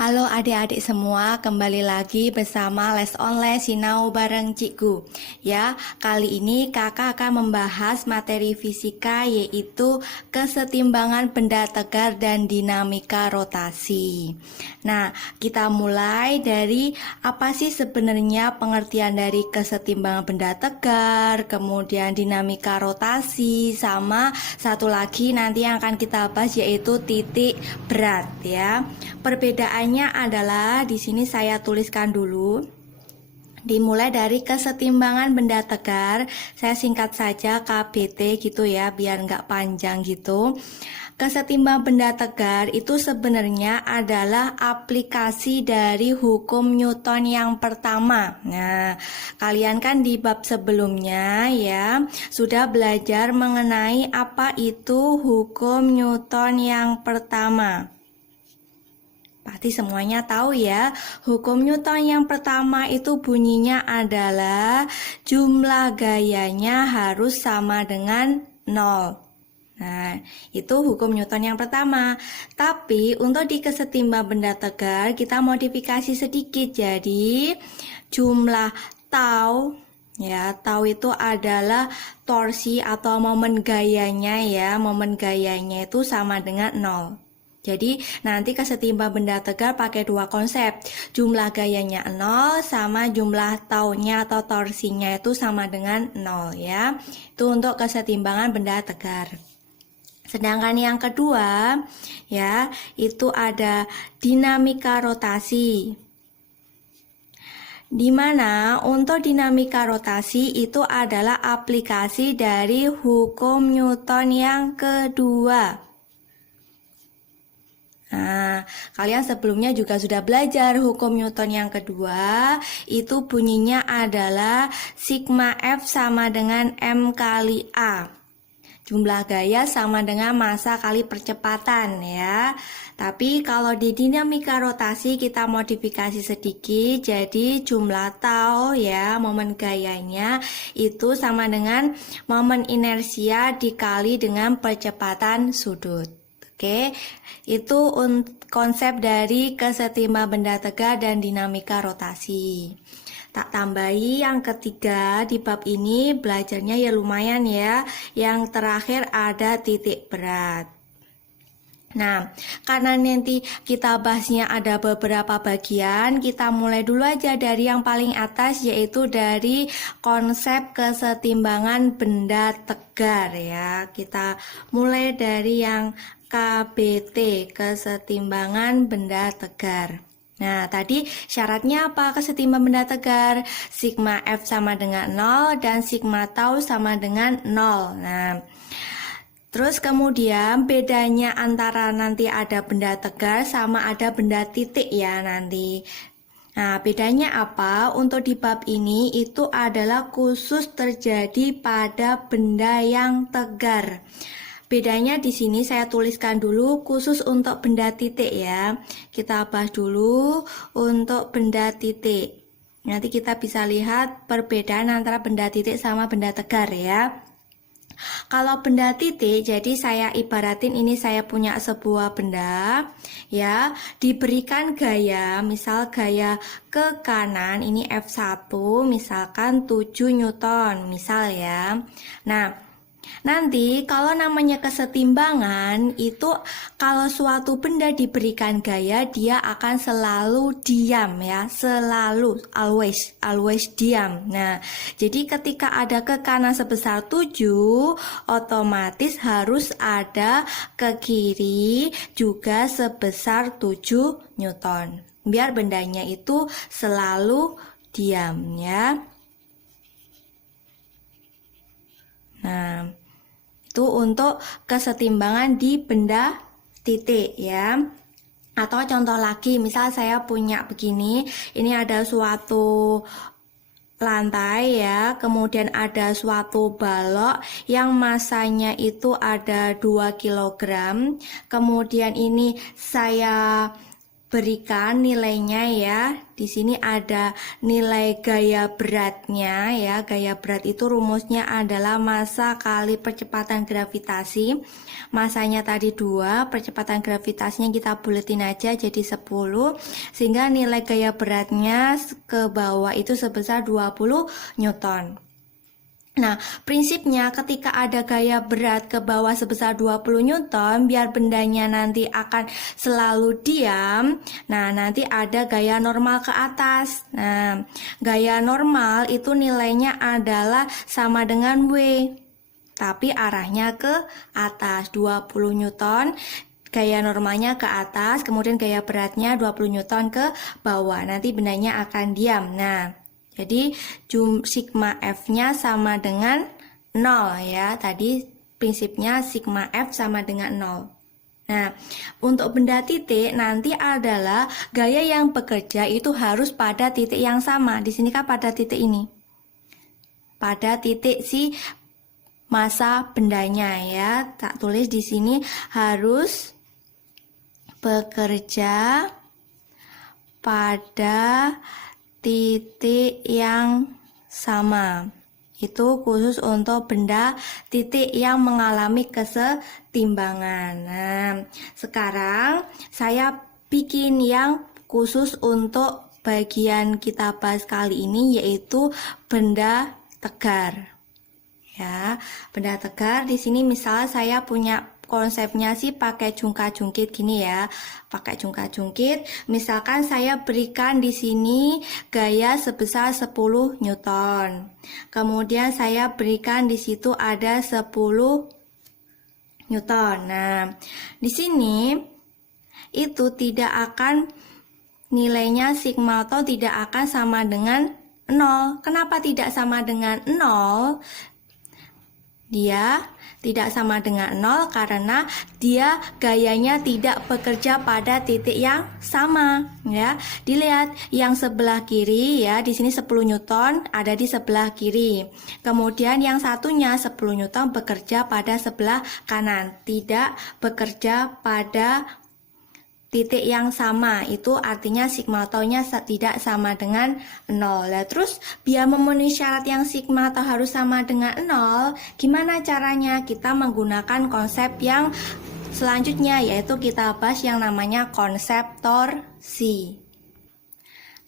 Halo adik-adik semua, kembali lagi bersama Les Online Sinau bareng Cikgu. Ya, kali ini kakak akan membahas materi fisika yaitu kesetimbangan benda tegar dan dinamika rotasi. Nah, kita mulai dari apa sih sebenarnya pengertian dari kesetimbangan benda tegar, kemudian dinamika rotasi, sama satu lagi nanti yang akan kita bahas yaitu titik berat ya. Perbedaannya adalah di sini saya tuliskan dulu. Dimulai dari kesetimbangan benda tegar, saya singkat saja KBT gitu ya, biar nggak panjang gitu. Kesetimbangan benda tegar itu sebenarnya adalah aplikasi dari hukum Newton yang pertama. Nah, kalian kan di bab sebelumnya ya sudah belajar mengenai apa itu hukum Newton yang pertama. Pasti semuanya tahu ya, hukum Newton yang pertama itu bunyinya adalah jumlah gayanya harus sama dengan 0. Nah, itu hukum Newton yang pertama. Tapi untuk di kesetimbangan benda tegar kita modifikasi sedikit. Jadi jumlah tau ya, tau itu adalah torsi atau momen gayanya ya. Momen gayanya itu sama dengan 0. Jadi nanti kesetimbangan benda tegar pakai dua konsep. Jumlah gayanya 0 sama jumlah taunya atau torsinya itu sama dengan 0 ya. Itu untuk kesetimbangan benda tegar. Sedangkan yang kedua ya, itu ada dinamika rotasi. Dimana untuk dinamika rotasi itu adalah aplikasi dari hukum Newton yang kedua. Nah, kalian sebelumnya juga sudah belajar hukum Newton yang kedua, itu bunyinya adalah sigma F sama dengan M kali A. Jumlah gaya sama dengan massa kali percepatan ya. Tapi kalau di dinamika rotasi kita modifikasi sedikit, jadi jumlah tau ya, momen gayanya itu sama dengan momen inersia dikali dengan percepatan sudut. Oke, itu konsep dari kesetimbangan benda tegar dan dinamika rotasi. Tak tambahi yang ketiga di bab ini belajarnya ya lumayan ya. Yang terakhir ada titik berat. Nah, karena nanti kita bahasnya ada beberapa bagian, kita mulai dulu aja dari yang paling atas yaitu dari konsep kesetimbangan benda tegar ya. Kita mulai dari yang KBT, kesetimbangan benda tegar. Nah, tadi syaratnya apa kesetimbangan benda tegar? Sigma F sama dengan 0 dan sigma tau sama dengan 0. Nah, terus kemudian bedanya antara nanti ada benda tegar sama ada benda titik ya nanti. Nah, bedanya apa? Untuk di bab ini itu adalah khusus terjadi pada benda yang tegar. Bedanya di sini saya tuliskan dulu khusus untuk benda titik ya. Kita bahas dulu untuk benda titik. Nanti kita bisa lihat perbedaan antara benda titik sama benda tegar ya. Kalau benda titik, jadi saya ibaratin ini saya punya sebuah benda ya, diberikan gaya, misal gaya ke kanan ini F1 misalkan 7 Newton misal ya. Nah, nanti kalau namanya kesetimbangan itu kalau suatu benda diberikan gaya dia akan selalu diam ya, selalu always diam. Nah, jadi ketika ada ke kanan sebesar 7 otomatis harus ada ke kiri juga sebesar 7 Newton. Biar bendanya itu selalu diam ya. Nah, itu untuk kesetimbangan di benda titik ya. Atau contoh lagi, misal saya punya begini, ini ada suatu lantai ya, kemudian ada suatu balok yang masanya itu ada 2 kg. Kemudian ini saya berikan nilainya ya. Di sini ada nilai gaya beratnya ya. Gaya berat itu rumusnya adalah massa kali percepatan gravitasi. Massanya tadi 2, percepatan gravitasinya kita buletin aja jadi 10. Sehingga nilai gaya beratnya ke bawah itu sebesar 20 Newton. Nah, prinsipnya ketika ada gaya berat ke bawah sebesar 20 Newton, biar bendanya nanti akan selalu diam, nah nanti ada gaya normal ke atas. Nah, gaya normal itu nilainya adalah sama dengan W, tapi arahnya ke atas, 20 Newton. Gaya normalnya ke atas, kemudian gaya beratnya 20 Newton ke bawah. Nanti bendanya akan diam. Nah, jadi sigma F-nya sama dengan 0 ya. Tadi prinsipnya sigma F sama dengan 0. Nah, untuk benda titik nanti adalah gaya yang bekerja itu harus pada titik yang sama. Di sini kan pada titik ini. Pada titik si massa bendanya ya. Tak tulis di sini harus bekerja pada titik yang sama. Itu khusus untuk benda titik yang mengalami kesetimbangan. Nah, sekarang saya bikin yang khusus untuk bagian kita bahas kali ini, yaitu benda tegar. Ya, benda tegar di sini misalnya saya punya konsepnya sih pakai jungkat-jungkit gini ya. Pakai jungkat-jungkit, misalkan saya berikan di sini gaya sebesar 10 Newton. Kemudian saya berikan di situ ada 10 Newton. Nah, di sini itu tidak akan nilainya sigma atau tidak akan sama dengan 0. Kenapa tidak sama dengan 0? Dia tidak sama dengan 0 karena dia gayanya tidak bekerja pada titik yang sama ya. Dilihat yang sebelah kiri ya, di sini 10 Newton ada di sebelah kiri. Kemudian yang satunya 10 Newton bekerja pada sebelah kanan, tidak bekerja pada titik yang sama. Itu artinya sigma tau-nya tidak sama dengan 0. Nah, terus biar memenuhi syarat yang sigma tau harus sama dengan 0, gimana caranya? Kita menggunakan konsep yang selanjutnya, yaitu kita bahas yang namanya konsep torsi.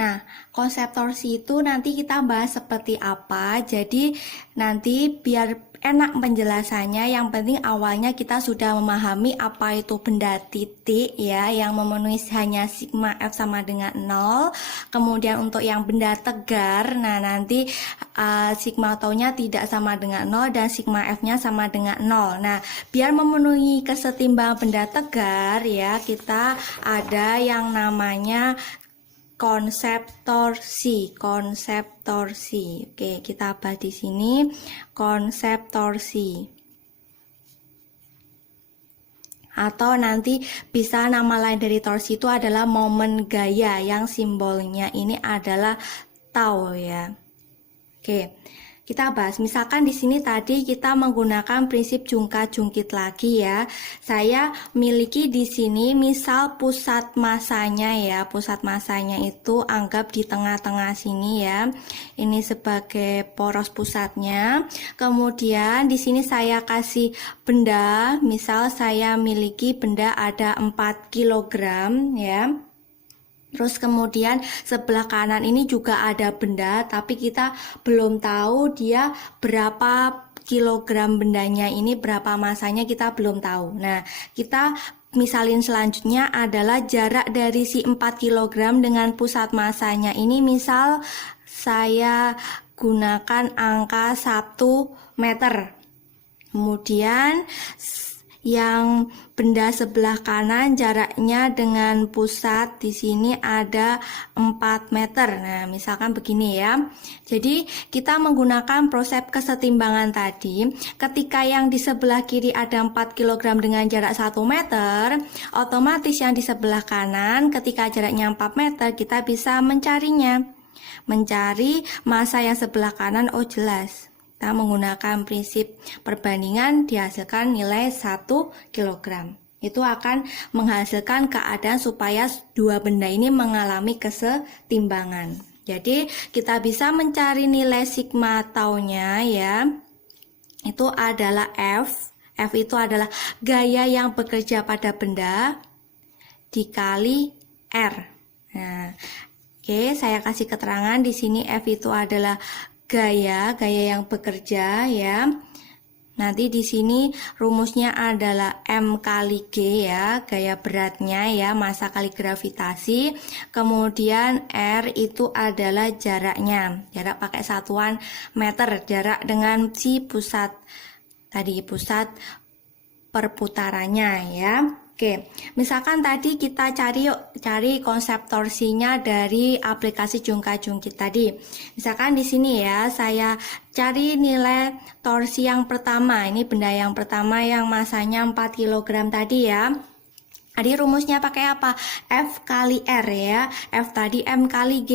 Nah, konsep torsi itu nanti kita bahas seperti apa. Jadi nanti biar enak penjelasannya, yang penting awalnya kita sudah memahami apa itu benda titik ya, yang memenuhi hanya sigma F sama dengan 0. Kemudian untuk yang benda tegar, nah nanti sigma tau-nya tidak sama dengan 0 dan sigma F-nya sama dengan 0. Nah, biar memenuhi kesetimbangan benda tegar ya, kita ada yang namanya konsep torsi. Oke, kita bahas di sini konsep torsi. Atau nanti bisa nama lain dari torsi itu adalah momen gaya, yang simbolnya ini adalah tau ya. Oke. Kita bahas, misalkan di sini tadi kita menggunakan prinsip jungkat-jungkit lagi ya. Saya miliki di sini misal pusat masanya ya. Pusat masanya itu anggap di tengah-tengah sini ya. Ini sebagai poros pusatnya. Kemudian di sini saya kasih benda, misal saya miliki benda ada 4 kg ya. Terus kemudian sebelah kanan ini juga ada benda, tapi kita belum tahu dia berapa kilogram bendanya ini, berapa masanya kita belum tahu. Nah, kita misalin selanjutnya adalah jarak dari si 4 kg dengan pusat masanya ini, misal saya gunakan angka 1 meter. Kemudian yang benda sebelah kanan jaraknya dengan pusat di sini ada 4 meter. Nah, misalkan begini ya. Jadi, kita menggunakan proses kesetimbangan tadi. Ketika yang di sebelah kiri ada 4 kg dengan jarak 1 meter, otomatis yang di sebelah kanan ketika jaraknya 4 meter, kita bisa mencarinya. Mencari massa yang sebelah kanan, oh jelas. Kita menggunakan prinsip perbandingan, dihasilkan nilai 1 kg Itu akan menghasilkan keadaan supaya dua benda ini mengalami kesetimbangan. Jadi kita bisa mencari nilai sigma taunya ya. Itu adalah F. F itu adalah gaya yang bekerja pada benda dikali R. Nah, oke, saya kasih keterangan di sini F itu adalah gaya yang bekerja ya. Nanti di sini rumusnya adalah M kali G ya, gaya beratnya ya, massa kali gravitasi. Kemudian R itu adalah jaraknya, jarak pakai satuan meter, jarak dengan si pusat tadi, pusat perputarannya ya. Oke, misalkan tadi kita cari konsep torsinya dari aplikasi jungka-jungkit tadi. Misalkan di sini ya, saya cari nilai torsi yang pertama. Ini benda yang pertama yang masanya 4 kg tadi ya. Tadi rumusnya pakai apa? F kali R ya. F tadi M kali G.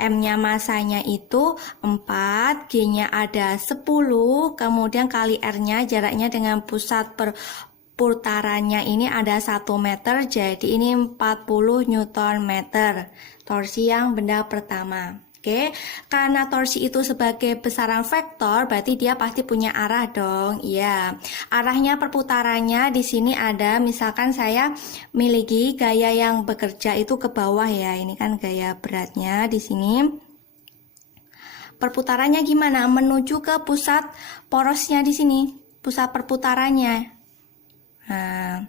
M-nya masanya itu 4, G-nya ada 10, kemudian kali R-nya jaraknya dengan pusat perputarannya ini ada 1 meter, jadi ini 40 Newton meter. Torsi yang benda pertama. Oke, karena torsi itu sebagai besaran vektor, berarti dia pasti punya arah dong. Iya, arahnya perputarannya di sini ada, misalkan saya miliki gaya yang bekerja itu ke bawah ya. Ini kan gaya beratnya di sini. Perputarannya gimana? Menuju ke pusat porosnya di sini, pusat perputarannya. Nah,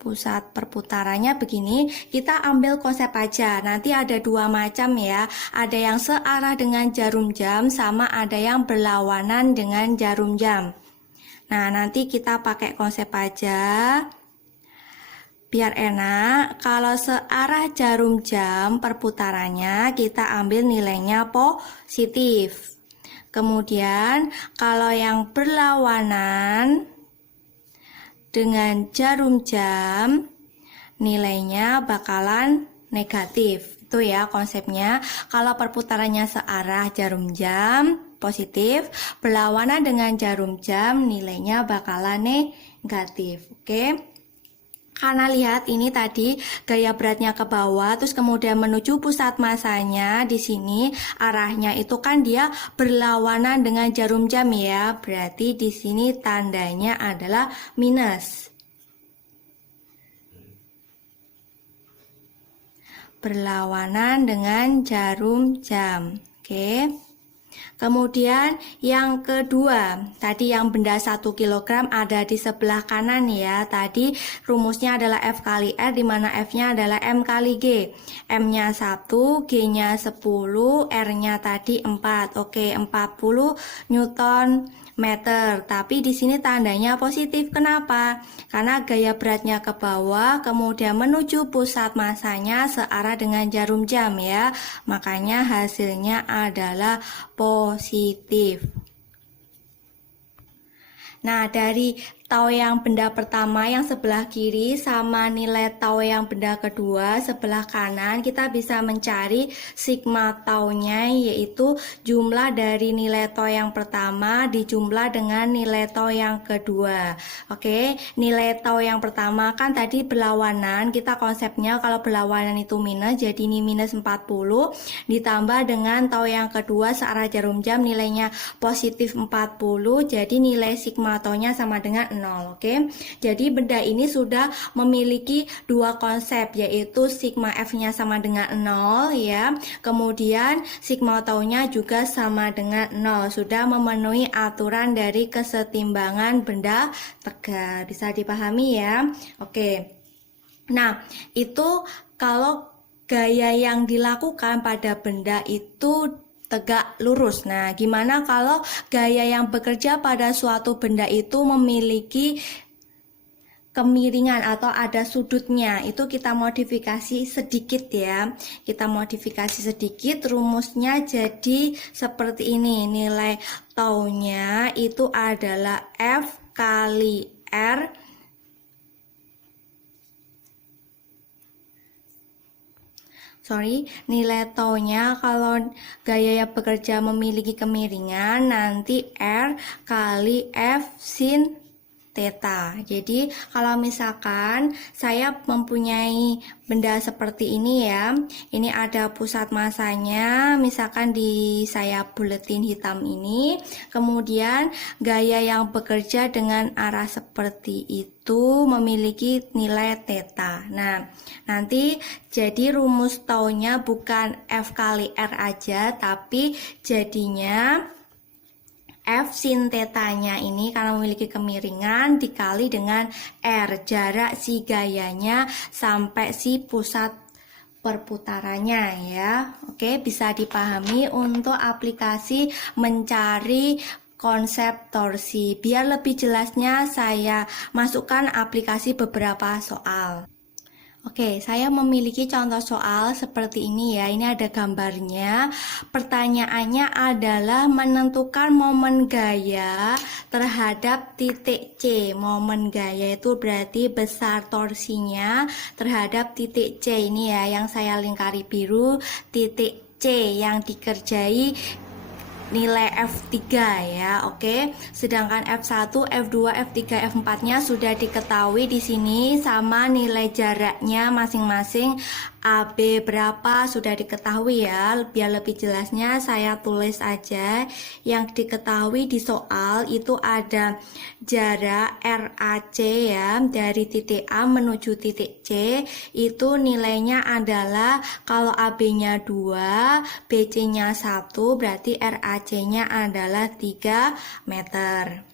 pusat perputarannya begini, kita ambil konsep aja. Nanti ada dua macam ya. Ada yang searah dengan jarum jam, sama ada yang berlawanan dengan jarum jam. Nah, nanti kita pakai konsep aja. Biar enak, kalau searah jarum jam perputarannya, kita ambil nilainya positif. Kemudian, kalau yang berlawanan dengan jarum jam, nilainya bakalan negatif. Itu ya konsepnya. Kalau perputarannya searah jarum jam positif, berlawanan dengan jarum jam, nilainya bakalan negatif. Oke. Karena lihat ini tadi gaya beratnya ke bawah, terus kemudian menuju pusat massanya di sini arahnya itu kan dia berlawanan dengan jarum jam ya. Berarti di sini tandanya adalah minus. Berlawanan dengan jarum jam. Oke. Kemudian yang kedua, tadi yang benda 1 kg ada di sebelah kanan ya. Tadi rumusnya adalah F kali R, di mana F-nya adalah M kali G. M-nya 1, G-nya 10, R-nya tadi 4. Oke, 40 Newton meter. Tapi di sini tandanya positif. Kenapa? Karena gaya beratnya ke bawah, kemudian menuju pusat massanya searah dengan jarum jam ya. Makanya hasilnya adalah positif. Nah, dari tau yang benda pertama yang sebelah kiri sama nilai tau yang benda kedua sebelah kanan, kita bisa mencari sigma taunya, yaitu jumlah dari nilai tau yang pertama dijumlah dengan nilai tau yang kedua. Oke, nilai tau yang pertama kan tadi berlawanan, kita konsepnya kalau berlawanan itu minus, jadi ini minus 40 ditambah dengan tau yang kedua searah jarum jam nilainya positif 40, jadi nilai sigma taunya sama dengan 0. Oke, jadi benda ini sudah memiliki dua konsep, yaitu sigma F-nya sama dengan 0 ya. Kemudian sigma taunya juga sama dengan 0. Sudah memenuhi aturan dari kesetimbangan benda tegak. Bisa dipahami ya? Oke. Nah, itu kalau gaya yang dilakukan pada benda itu tegak lurus. Nah, gimana kalau gaya yang bekerja pada suatu benda itu memiliki kemiringan atau ada sudutnya? Itu kita modifikasi sedikit ya. Kita modifikasi sedikit, rumusnya jadi seperti ini. Nilai taunya itu adalah F kali R nilai taunya kalau gaya yang bekerja memiliki kemiringan, nanti R kali F sin theta. Jadi kalau misalkan saya mempunyai benda seperti ini ya, ini ada pusat masanya, misalkan di saya buletin hitam ini, kemudian gaya yang bekerja dengan arah seperti itu memiliki nilai theta. Nah, nanti jadi rumus taunya bukan F kali R aja, tapi jadinya F sin tetanya ini karena memiliki kemiringan dikali dengan R, jarak si gayanya sampai si pusat perputarannya ya. Oke, bisa dipahami untuk aplikasi mencari konsep torsi. Biar lebih jelasnya saya masukkan aplikasi beberapa soal. Oke, saya memiliki contoh soal seperti ini ya. Ini ada gambarnya. Pertanyaannya adalah menentukan momen gaya terhadap titik C. Momen gaya itu berarti besar torsinya terhadap titik C. Ini ya yang saya lingkari biru, titik C yang dikerjai nilai F3 ya, oke. Sedangkan F1, F2, F3, F4-nya sudah diketahui di sini sama nilai jaraknya masing-masing. AB berapa sudah diketahui ya. Biar lebih jelasnya saya tulis aja. Yang diketahui di soal itu ada jarak RAC ya, dari titik A menuju titik C. Itu nilainya adalah kalau AB-nya 2, BC-nya 1, berarti RAC-nya adalah 3 meter.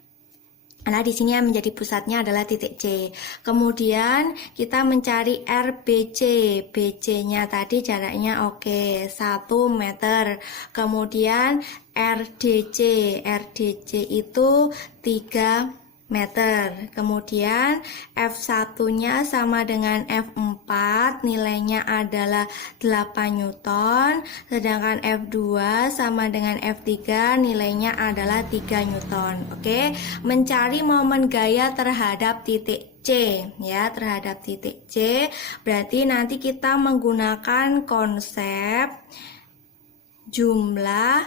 Nah, di sini yang menjadi pusatnya adalah titik C. Kemudian kita mencari RBC. BC-nya tadi jaraknya oke, 1 meter. Kemudian RDC. RDC itu 3 meter. Kemudian F1-nya sama dengan F4, nilainya adalah 8 Newton, sedangkan F2 sama dengan F3, nilainya adalah 3 Newton. Oke, mencari momen gaya terhadap titik C ya, terhadap titik C. Berarti nanti kita menggunakan konsep jumlah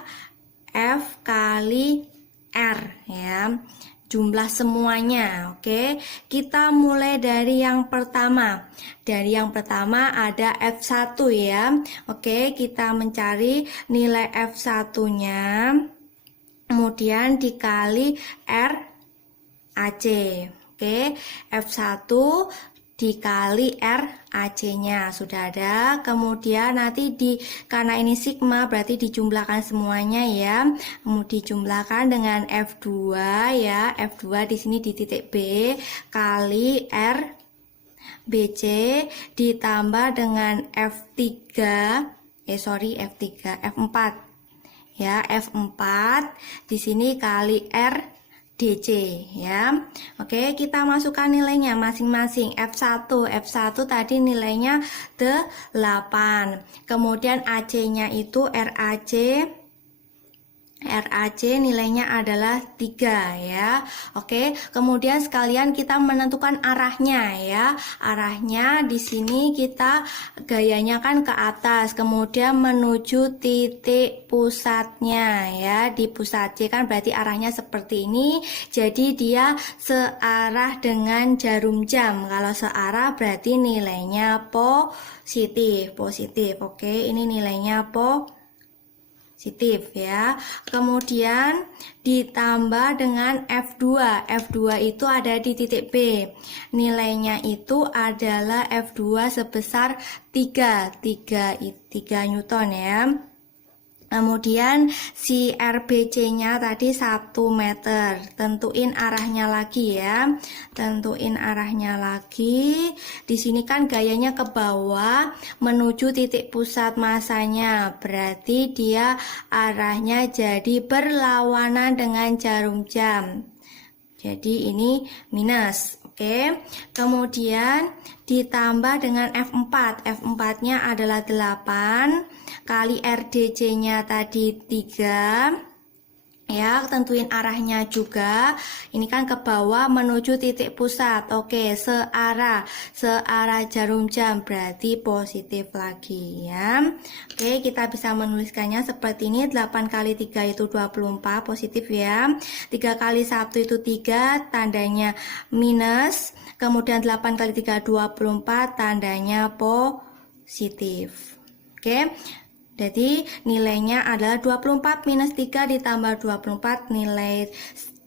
F kali R ya, jumlah semuanya. Oke, kita mulai dari yang pertama. Dari yang pertama ada F1 ya. Oke, kita mencari nilai F1-nya, kemudian dikali RAC. Oke, F1 dikali RAC-nya sudah ada. Kemudian nanti karena ini sigma berarti dijumlahkan semuanya ya. Kemudian dijumlahkan dengan F2 ya. F2 di sini di titik B kali RBC ditambah dengan F4 ya. F4 di sini kali DC ya. Oke, kita masukkan nilainya masing-masing. F1 tadi nilainya 8. Kemudian AC-nya itu RAC nilainya adalah 3 ya. Oke, kemudian sekalian kita menentukan arahnya ya. Arahnya di sini kita gayanya kan ke atas, kemudian menuju titik pusatnya ya. Di pusat C kan berarti arahnya seperti ini. Jadi dia searah dengan jarum jam. Kalau searah berarti nilainya positif. Oke, ini nilainya positif ya. Kemudian ditambah dengan F2. F2 itu ada di titik B. Nilainya itu adalah F2 sebesar 3 Newton ya. Kemudian si RBC-nya tadi 1 meter. Tentuin arahnya lagi ya. Tentuin arahnya lagi. Di sini kan gayanya ke bawah menuju titik pusat masanya. Berarti dia arahnya jadi berlawanan dengan jarum jam. Jadi ini minus. Oke. Kemudian ditambah dengan F4. F4-nya adalah 8 kali RDC-nya tadi 3 Ya, tentuin arahnya juga. Ini kan ke bawah menuju titik pusat. Oke, searah jarum jam berarti positif lagi ya. Oke, kita bisa menuliskannya seperti ini. 8 kali 3 itu 24 positif ya. 3 kali 1 itu 3, tandanya minus. Kemudian 8 kali 3 24, tandanya positif. Oke. Jadi nilainya adalah 24 minus 3 ditambah 24, nilai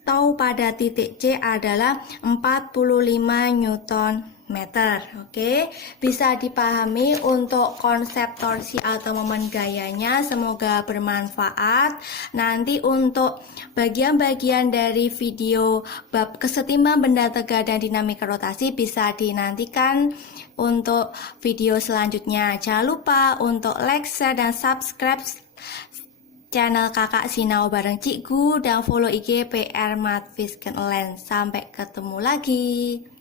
tau pada titik C adalah 45 Newton meter. Oke, bisa dipahami untuk konsep torsi atau momen gayanya. Semoga bermanfaat. Nanti untuk bagian-bagian dari video bab kesetimbang benda tegak dan dinamika rotasi bisa dinantikan untuk video selanjutnya. Jangan lupa untuk like, share, dan subscribe channel Kakak Sinau bareng Cikgu dan follow IG PR Math Online. Sampai ketemu lagi.